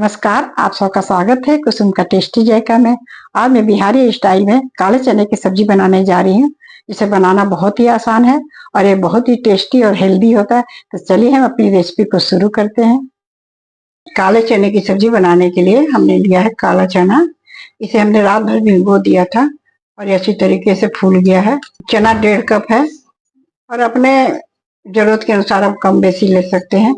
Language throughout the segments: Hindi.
नमस्कार, आप सबका स्वागत है कुसुम का टेस्टी जायका में। आज मैं बिहारी स्टाइल में काले चने की सब्जी बनाने जा रही हूँ। इसे बनाना बहुत ही आसान है और ये बहुत ही टेस्टी और हेल्दी होता है। तो चलिए हम अपनी रेसिपी को शुरू करते हैं। काले चने की सब्जी बनाने के लिए हमने लिया है काला चना। इसे हमने रात भर भिगो दिया था और ये अच्छी तरीके से फूल गया है। चना 1.5 कप है और अपने जरूरत के अनुसार आप कम बेसी ले सकते हैं।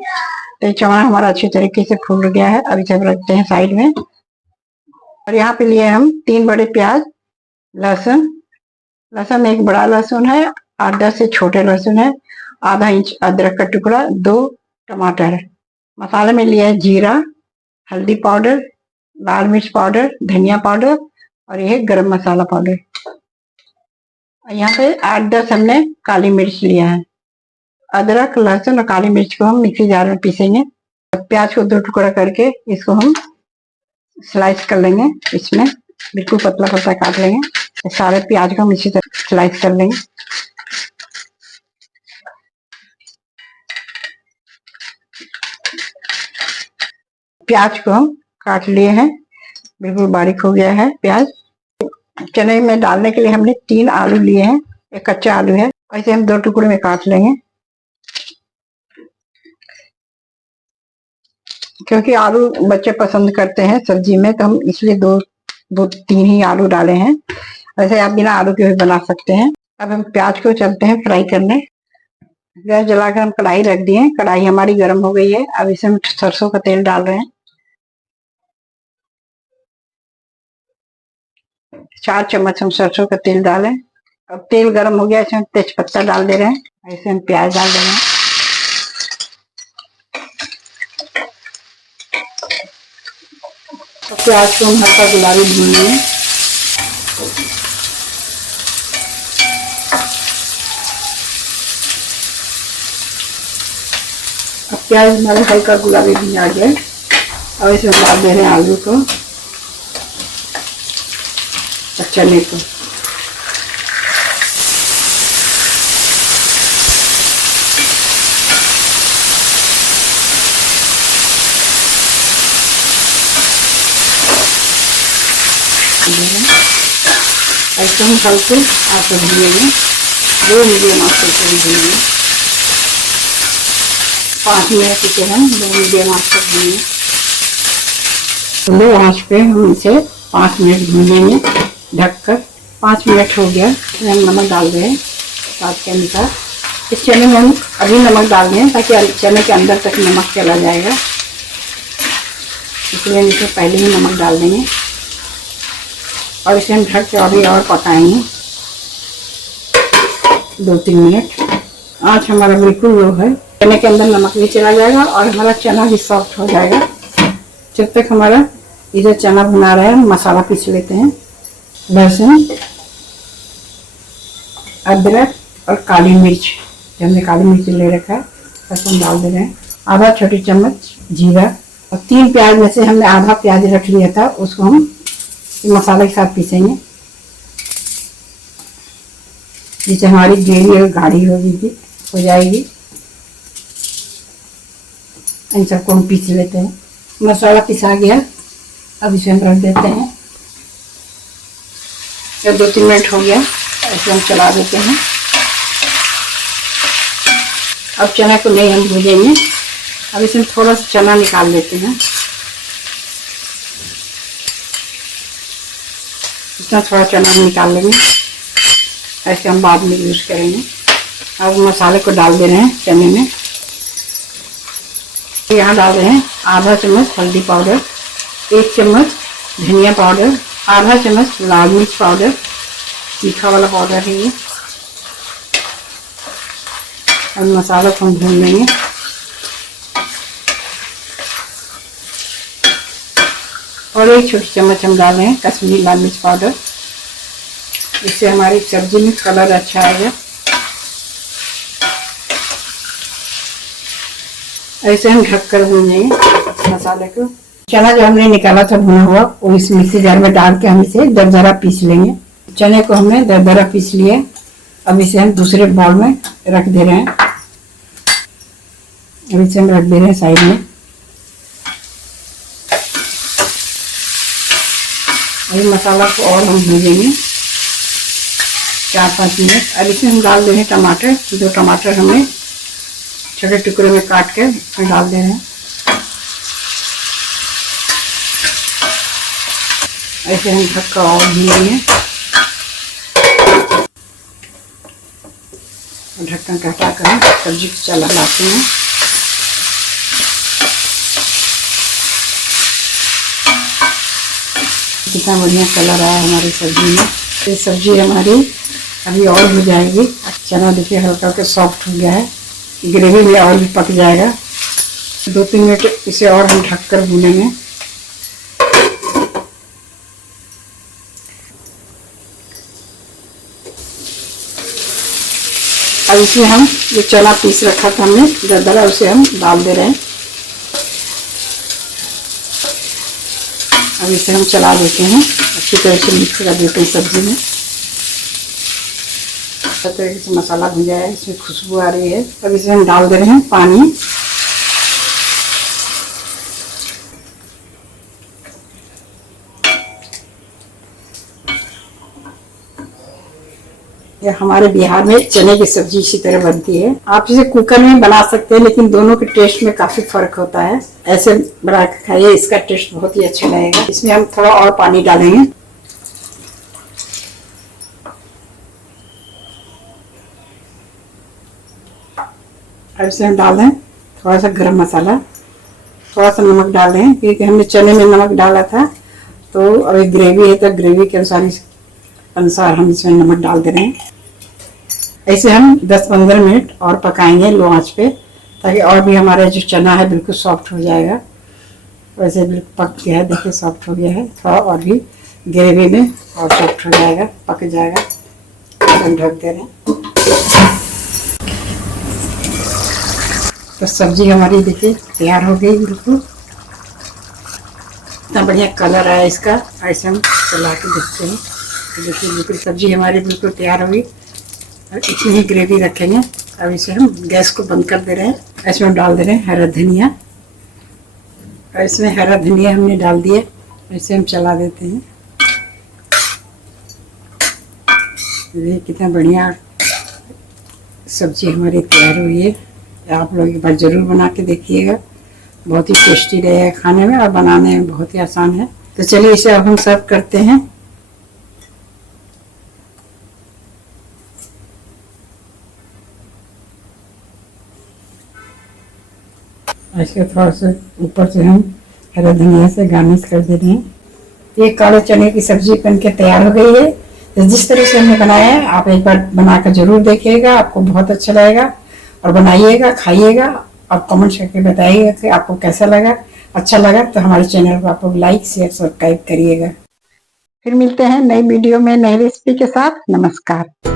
तो चना हमारा अच्छी तरीके से फूल गया है। अब इसे रखते हैं साइड में। और यहाँ पे लिए हम 3 बड़े प्याज, लहसुन 1 बड़ा लहसुन है, 8-10 से छोटे लहसुन है, आधा इंच अदरक का टुकड़ा, 2 टमाटर। मसाले में लिया है जीरा, हल्दी पाउडर, लाल मिर्च पाउडर, धनिया पाउडर और यह गरम मसाला पाउडर। यहाँ पे 8-10 हमने काली मिर्च लिया है। अदरक, लहसुन और काली मिर्च को हम मिक्सी जार में पीसेंगे। प्याज को 2 टुकड़ा करके इसको हम स्लाइस कर लेंगे। इसमें बिल्कुल पतला पतला काट लेंगे। सारे प्याज को हम इसी तरह स्लाइस कर लेंगे। प्याज को हम काट लिए हैं, बिल्कुल बारीक हो गया है प्याज। चने में डालने के लिए हमने 3 आलू लिए हैं। एक कच्चा आलू है, ऐसे हम 2 टुकड़े में काट लेंगे। क्योंकि आलू बच्चे पसंद करते हैं सब्जी में, तो हम इसलिए 2-3 ही आलू डाले हैं। वैसे आप बिना आलू के भी बना सकते हैं। अब हम प्याज को चलते हैं फ्राई करने। गैस जलाकर हम कढ़ाई रख दिए। कढ़ाई हमारी गर्म हो गई है। अब इसे हम सरसों का तेल डाल रहे हैं। 4 चम्मच हम सरसों का तेल डालें। अब तेल गर्म हो गया, इसमें तेज पत्ता डाल दे रहे हैं। ऐसे हम प्याज डाल दे रहे हैं। तो प्याज को हम हल्का गुलाबी भून लेंगे। अब प्याज हमारा हल्का गुलाबी भून आ गया और इसमें डाल दे रहे हैं आलू को और चने को। एकदम कम से आग कर देंगे। लो मीडियम आग कर देंगे। 5 मिनट इसे हम लो मीडियम आग कर देंगे। लो आंच पे हम इसे 5 मिनट भूनेंगे ढककर। 5 मिनट हो गया। इसमें हम नमक डाल रहे हैं स्वाद के अनुसार। इस चने में हम अभी नमक डाल दें ताकि चने के अंदर तक नमक चला जाएगा, इसलिए हम इसे पहले ही नमक डाल देंगे। और इसे हम ढक के अभी और पकाएंगे 2-3 मिनट। आँच हमारा बिल्कुल लो है। चने के अंदर नमक भी चला जाएगा और हमारा चना भी सॉफ्ट हो जाएगा। जब तक हमारा इधर चना भुना रहा है, मसाला पीस लेते हैं। लहसुन, अदरक और काली मिर्च, जो हमने काली मिर्च ले रखा है हम डाल दे रहे हैं। आधा छोटी चम्मच जीरा और 3 प्याज में से हमने आधा प्याज रख लिया था, उसको हम मसाले के साथ पीसेंगे जिससे हमारी ग्रेवी और गाढ़ी हो जाएगी। इन सबको हम पीस लेते हैं। मसाला पिसा गया। अब इसे हम रख देते हैं। जब 2-3 मिनट हो गया, ऐसे हम चला देते हैं। अब चना को नहीं हम भूजेंगे। अब इसमें थोड़ा सा चना निकाल लेते हैं। इतना थोड़ा चना हम निकाल लेंगे, ऐसे हम बाद में यूज करेंगे। अब मसाले को डाल दे रहे हैं चने में। यहाँ डाल रहे हैं आधा चम्मच हल्दी पाउडर, 1 चम्मच धनिया पाउडर, आधा चम्मच लाल मिर्च पाउडर, तीखा वाला पाउडर है ये। अब मसाला को हम भून लेंगे। और 1 छोटी चम्मच हम डाल रहे हैं कश्मीरी लाल मिर्च पाउडर, इससे हमारी सब्जी में कलर अच्छा आएगा। ऐसे हम ढक कर भूनेंगे मसाले को। चना जो हमने निकाला था भुना हुआ, वो इस मिक्सी जार में डाल के हम इसे दरदरा पीस लेंगे। चने को हमने दरदरा पीस लिया। अब इसे हम दूसरे बाउल में रख दे रहे हैं। अब इसे हम रख दे रहे हैं साइड में। अभी मसाला को और हम भूजेंगे 4-5 मिनट। अब इसमें हम डाल दे रहे हैं टमाटर। 2 टमाटर हमने छोटे टुकड़े में काट के इसमें डाल दे रहे हैं। ऐसे हम ढक कर और भूनेंगे। ढक्कन का हटाकर सब्जी को चलाते हैं। कितना बढ़िया कलर आया हमारी सब्जी में। ये सब्जी हमारी अभी और हो जाएगी। चना देखिए हल्का हल्का सॉफ्ट हो गया है, ग्रेवी में और भी पक जाएगा। 2-3 मिनट इसे और हम ढककर भूनेंगे। अब इसमें हम जो चना पीस रखा था हमने दरदरा, उसे हम डाल दे रहे हैं। अब इसे हम चला देते हैं, अच्छी तरह से मिक्स कर देते हैं सब्जी में। अच्छी तरीके से मसाला भुजा है, इसमें खुशबू आ रही है। अब इसे हम डाल दे रहे हैं पानी। हमारे बिहार में चने की सब्जी इसी तरह बनती है। आप इसे कुकर में बना सकते हैं, लेकिन दोनों के टेस्ट में काफी फर्क होता है। ऐसे बना के खाइए, इसका टेस्ट बहुत ही अच्छा लगेगा। इसमें हम थोड़ा और पानी डालेंगे। अब इसमें हम डाल दें थोड़ा सा गरम मसाला, थोड़ा सा नमक डाल दें, क्योंकि हमने चने में नमक डाला था। तो अभी ग्रेवी है, तो ग्रेवी के अनुसार हम इसमें नमक डाल दे रहे हैं। ऐसे हम 10-15 मिनट और पकाएंगे लो आंच पे, ताकि और भी हमारा जो चना है बिल्कुल सॉफ्ट हो जाएगा। वैसे बिल्कुल पक गया है, देखिए सॉफ्ट हो गया है। थोड़ा और भी ग्रेवी में और सॉफ्ट हो जाएगा, पक जाएगा। हम ढक दे रहे हैं। तो सब्जी हमारी देखिए तैयार हो गई बिल्कुल। इतना बढ़िया कलर आया इसका। ऐसे हम चला के देखते हैं। तो देखिए बिल्कुल सब्जी हमारी बिल्कुल तैयार हो गई। और इतनी ही ग्रेवी रखेंगे। अब इसे हम गैस को बंद कर दे रहे हैं। इसमें हम डाल दे रहे हैं हरा धनिया। और इसमें हरा धनिया हमने डाल दिया। इसे हम चला देते हैं। देखिए कितना बढ़िया सब्जी हमारी तैयार हुई है। आप लोग एक बार ज़रूर बना के देखिएगा, बहुत ही टेस्टी रहेगा खाने में और बनाने में बहुत ही आसान है। तो चलिए इसे अब हम सर्व करते हैं। इसके थोड़ा सा ऊपर से हम हरा धनिया से गार्निश कर दे रहे हैं। ये काले चने की सब्जी बनके तैयार हो गई है। तो जिस तरह से हमने बनाया है, आप एक बार बनाकर जरूर देखिएगा, आपको बहुत अच्छा लगेगा। और बनाइएगा, खाइएगा और कमेंट करके बताइएगा कि आपको कैसा लगा। अच्छा लगा तो हमारे चैनल को आप लोग लाइक, शेयर, सब्सक्राइब करिएगा। फिर मिलते हैं नई वीडियो में नई रेसिपी के साथ। नमस्कार।